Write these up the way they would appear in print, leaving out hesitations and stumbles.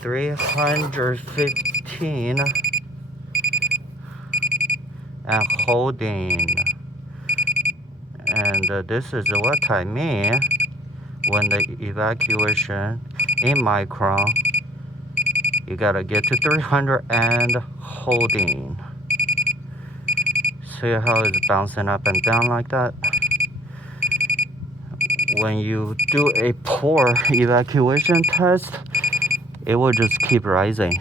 315 and holding. And this is what I mean when the evacuation in micron, you gotta get to 300 and holding. See how it's bouncing up and down like that? When you do a poor evacuation test, it will just keep rising.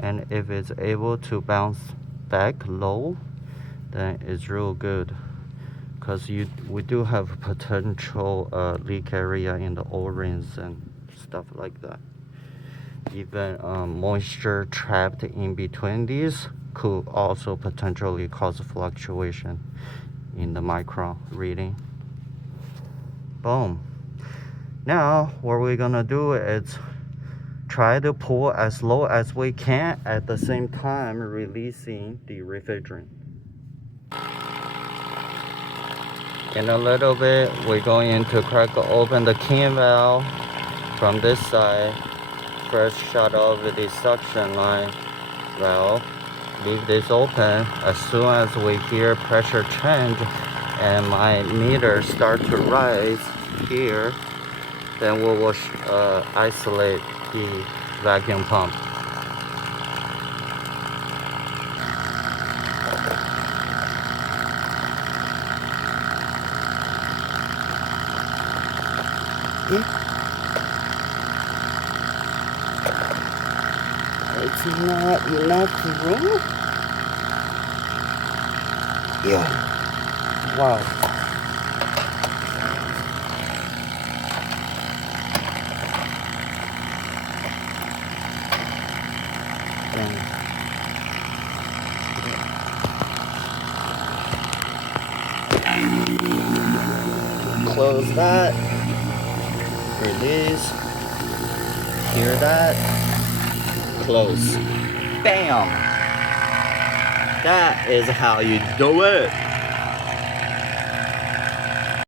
And if it's able to bounce back low, then it's real good, because we do have potential leak area in the O-rings and stuff like that. Even moisture trapped in between these could also potentially cause fluctuation in the micron reading. Boom. Now what we're gonna do is try to pull as low as we can, at the same time releasing the refrigerant. In a little bit, we're going to crack open the clean valve from this side. First shut off the suction line valve. Leave this open. As soon as we hear pressure change and my meter start to rise here, then we will isolate the vacuum pump. It's not enough room. Yeah. Wow. Close that. Release. Hear that? Close. Bam! That is how you do it.